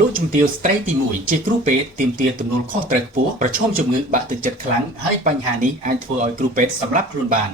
លោកជំទាវស្ត្រីទី1ជាគ្រូពេទ្យទាមទារទំនួលខុសត្រូវខ្ពស់ប្រឈមជំងឺបាក់ទឹកចិត្តខ្លាំងហើយបញ្ហានេះអាចធ្វើឲ្យគ្រូពេទ្យសម្លាប់ខ្លួនបាន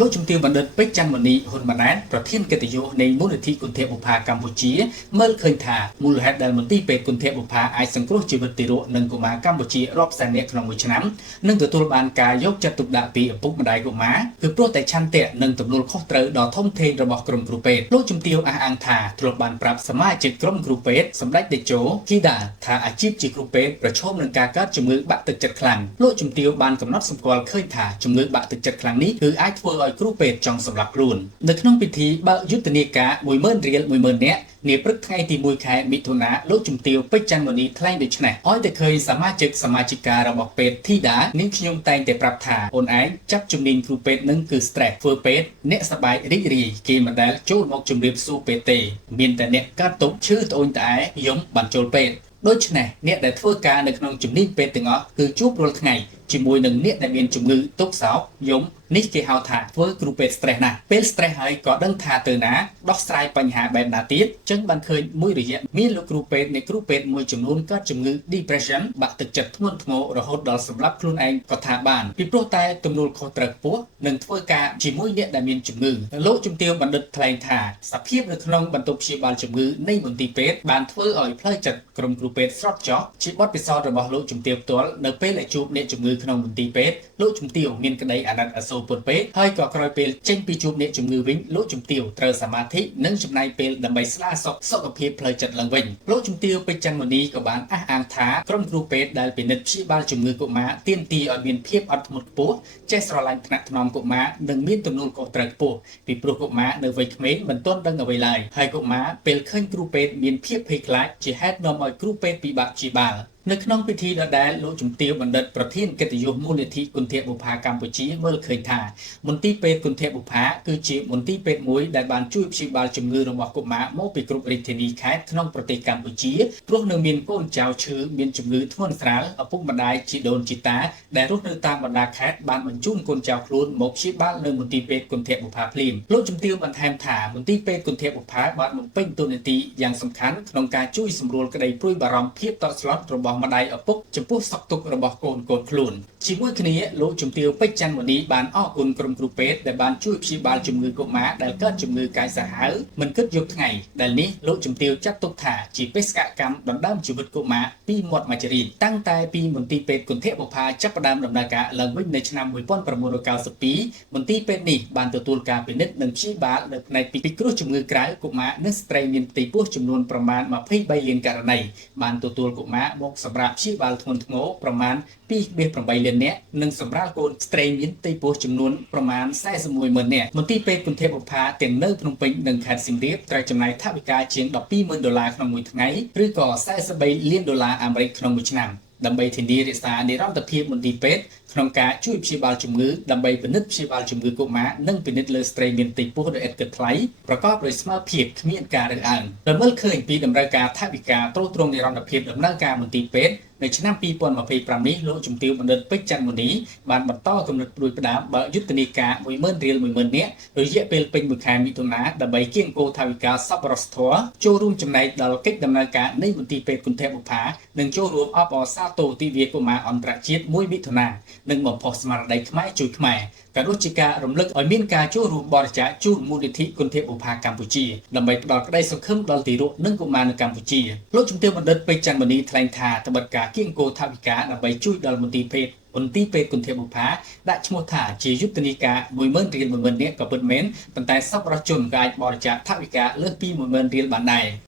លោកជំទាវបណ្ឌិតពេជ្រច័ន្ទមនីហ៊ុនម៉ាណែតប្រធានកិត្តិយសនៃមូលនិធិគុណធបុប្ផាកម្ពុជាមើលឃើញថាមូលហេតុដែលមន្ទីរពេទ្យគុណធបុប្ផាអាចសង្គ្រោះជីវិតទារកនិងកុមារកម្ពុជារាប់សែននាក់ក្នុងមួយឆ្នាំនិងទទួលបានការយកចិត្តទុកដាក់ពីឪពុកម្ដាយកុមារគឺព្រោះតែឆន្ទៈនិងទំនួលខុសត្រូវដ៏ធំធេងរបស់ក្រុមគ្រូពេទ្យលោកជំទាវអះអាងថាធ្លាប់បានប្រាប់សមាជិកក្រុមគ្រូពេទ្យសម្ដេចតេជោគីដាថាអាជីពជាគ្រូពេទ្យប្រឈមនឹងការកើតជំងឺបាក់ទឹកចិត្តខ្លាំងលោកជំទាវបានកំណត់សម្គាល់ឃើញថាជំងឺបាក់ទឹកចិត្តខ្លាំងនេះគឺអាចធ្វើឲ្យគ្រូពេទ្យចង់សម្លាប់ខ្លួននៅក្នុងពិធីបើកយុទ្ធនាការ 10000 រៀល 10000 នាក់នាព្រឹកថ្ងៃទី 1 ខែមិថុនាលោកជំទាវពេជ្រច័ន្ទមនីថ្លែងដូចនេះឲ្យតែឃើញសមាជិកសមាជិការបស់ពេទ្យធីតានាងខ្ញុំតែងតែប្រាប់ថាអូនឯងចាប់ជំនាញគ្រូពេទ្យនឹងគឺ stress ធ្វើពេទ្យអ្នកសប្បាយរីករាយគេមិនដែលចូលមកជម្រាបសួរពេទ្យទេមានតែអ្នកកាត់ទុកឈឺត្អូញត្អែយំបានចូលពេទ្យដូច្នេះអ្នកដែលធ្វើការនៅក្នុងជំនាញពេទ្យទាំងអស់គឺជួបរាល់ថ្ងៃជាមួយនឹងអ្នកដែលមានជំងឺទុក្ខសោកយំនេះគេហៅថាធ្វើគ្រូពេទ្យ stress ណាស់ពេល stress ហើយក៏ដឹងថាទៅណាដោះស្រាយបញ្ហាបែបណាទៀតចឹងបានឃើញមួយរយៈមានលោកគ្រូពេទ្យនៃគ្រូពេទ្យមួយចំនួនកើតជំងឺ depression បាក់ទឹកចិត្តធ្ងន់ធ្ងររហូតដល់សម្លាប់ខ្លួនឯងក៏ថាបានពីព្រោះតែទំនួលខុសត្រូវខ្ពស់និងធ្វើការជាមួយអ្នកដែលមានជំងឺលោកជំទាវបណ្ឌិតថ្លែងថាសភាពនៅក្នុងបន្ទប់ព្យាបាលជំងឺនៃមន្ទីរពេទ្យបានធ្វើឲ្យផ្លូវចិត្តក្រុមគ្រូពេទ្យស្រត់ចុះជាបទពិសោធន៍របស់លោកជំទាវផ្ទាល់នៅពេលដែលជួបអ្នកជំងឺក្នុងមន្ទីរពេទ្យលោកជំទាវមានក្តីអាណិតអាសូរពុតពេកហើយក៏ក្រោយពេលចេញពីជួបអ្នកជំងឺវិញលោកជំទាវត្រូវសមាធិនិងចំណាយពេលដើម្បីស្ដារសុខភាពផ្លូវចិត្តឡើងវិញលោកជំទាវពេជ្រច័ន្ទមនីក៏បានអះអាងថាក្រុមគ្រូពេទ្យដែលពិនិត្យព្យាបាលជំងឺកុមារទាមទារឲ្យមានភាពអត់ធ្មត់ខ្ពស់ចេះស្រឡាញ់ថ្នាក់ថ្នមកុមារនិងមានទំនួលខុសត្រូវខ្ពស់ពីព្រោះកុមារនៅវ័យក្មេងមិនទាន់ដឹងអ្វីឡើយហើយកុមារពេលឃើញគ្រូពេទ្យមានភាពភ័យខ្លាចជាហេតុនាំឲ្យគ្រូពេទ្យពិបាកព្យាបាលនៅក្នុងពិធីដដែលលោកជំទាវបណ្ឌិតប្រធានកិត្តិយសមូលនិធិគុណធបុប្ផាកម្ពុជាមើលឃើញថាមន្ទីរពេទ្យគុណធបុប្ផាគឺជាមន្ទីរពេទ្យមួយដែលបានជួយព្យាបាលជំងឺរបស់កុមារមកពីគ្រប់រាជធានីខេត្តក្នុងប្រទេសកម្ពុជាព្រោះនៅមានកូនចៅឈឺមានជំងឺធ្ងន់ស្រាលឪពុកម្ដាយជីដូនជីតាដែលរស់នៅតាមបណ្ដាខេត្តបានបញ្ជូនកូនចៅខ្លួនមកព្យាបាលនៅមន្ទីរពេទ្យគុណធបុប្ផាភ្លាមលោកជំទាវបន្ថែមថាមន្ទីរពេទ្យគុណធបុប្ផាបានបំពេញតួនាទីយ៉ាងសំខាន់ក្នុងការជួយសម្រួលក្តីព្រួយបារម្ភភាពតក់ស្លុតរបស់ម្ដាយឪពុកចំពោះសុខទុក្ខរបស់កូនខ្លួនជាមួយគ្នាលោកជំទាវពេជ្រច័ន្ទមនីបានអរគុណក្រុមគ្រូពេទ្យដែលបានជួយព្យាបាលជំងឺកុមារដែលកើតជំងឺកាយសាហាវមិនគិតយកថ្ងៃដែលនេះលោកជំទាវចាត់ទុកថាជាបេសកកម្មដណ្ដើមជីវិតកុមារពីមាត់មាច់រីកតាំងតែពីមន្ទីរពេទ្យគុណធបុប្ផាចាប់ផ្ដើមដំណើរការឡើងវិញនៅឆ្នាំ1992មន្ទីរពេទ្យនេះបានទទួលការពិនិត្យនិងព្យាបាលនៅផ្នែកពិគ្រោះជំងឺក្រៅកុមារនិងស្ត្រីមានផ្ទៃពោះចំនួនប្រមាណ23លានករណីបានទទួលកុមារមកសម្រាប់ព្យាបាលធ្ងន់ធ្ងរប្រមាណ2.8 លាននាក់និងសម្រាប់កូនស្ត្រីមានផ្ទៃពោះចំនួនប្រមាណ410,000នាក់មន្ទីរពេទ្យគុណធបុប្ផាទាំងនៅភ្នំពេញនិងខេត្តសៀមរាបត្រូវចំណាយថវិកាជាង$120,000ក្នុងមួយថ្ងៃឬក៏$43 លានអាមេរិកក្នុងមួយឆ្នាំដើម្បីធានារក្សានិរន្តរភាពមន្ទីរពេទ្យក្នុងការជួយព្យាបាលជំងឺដើម្បីពិនិត្យព្យាបាលជំងឺកុមារនិងពិនិត្យលើស្ត្រីមានផ្ទៃពោះដោយឥតគិតថ្លៃប្រកបដោយស្មើភាពគ្មានការរើសអើងដែលមើលឃើញពីតម្រូវការថវិកាទ្រទ្រង់និរន្តរភាពដំណើរការមន្ទីរពេទ្យនៅឆ្នាំ2025នេះលោកជំទាវបណ្ឌិតពេជ្រច័ន្ទមនីបានបន្តគំនិតព្រួយផ្ដាំបើកយុទ្ធនាការ 10000 រៀល 10000 នាក់រយៈពេលពេញមួយខែមិថុនាដើម្បីគៀងគរថវិកាសប្បុរសធម៌ចូលរួមចំណែកដល់កិច្ចដំណើរការនៃមន្ទីរពេទ្យគុណធបុប្ផានិងចូលរួមអបអរសាទរទិវាកុមារអន្តរជាតិ1មិថុនានិងបំផុសស្មារតីខ្មែរជួយខ្មែរក៏ដូចជាការរំលឹកឲ្យមានការចូលរួមបរិច្ចាគជូនមូលនិធិគុណធបុប្ផាកម្ពុជាដើម្បីផ្ដល់ក្តីសង្ឃឹមដល់ទារកនិងកុមារនៅកម្ពុជាលោកជំទាវបណ្ឌិតពេជ្រច័ន្ទមនីថ្លែងថាត្បិតការគៀងគរថវិកាដើម្បីជួយដល់មន្ទីរពេទ្យគុណធបុប្ផាដាក់ឈ្មោះថាជាយុទ្ធនាការ 10000 រៀល 10000 នាក់ក៏ពិតមែនប៉ុន្តែសប្បុរសជនក៏អាចបរិច្ចាគថវិកាលើសពី 10000 រៀលបានដែរ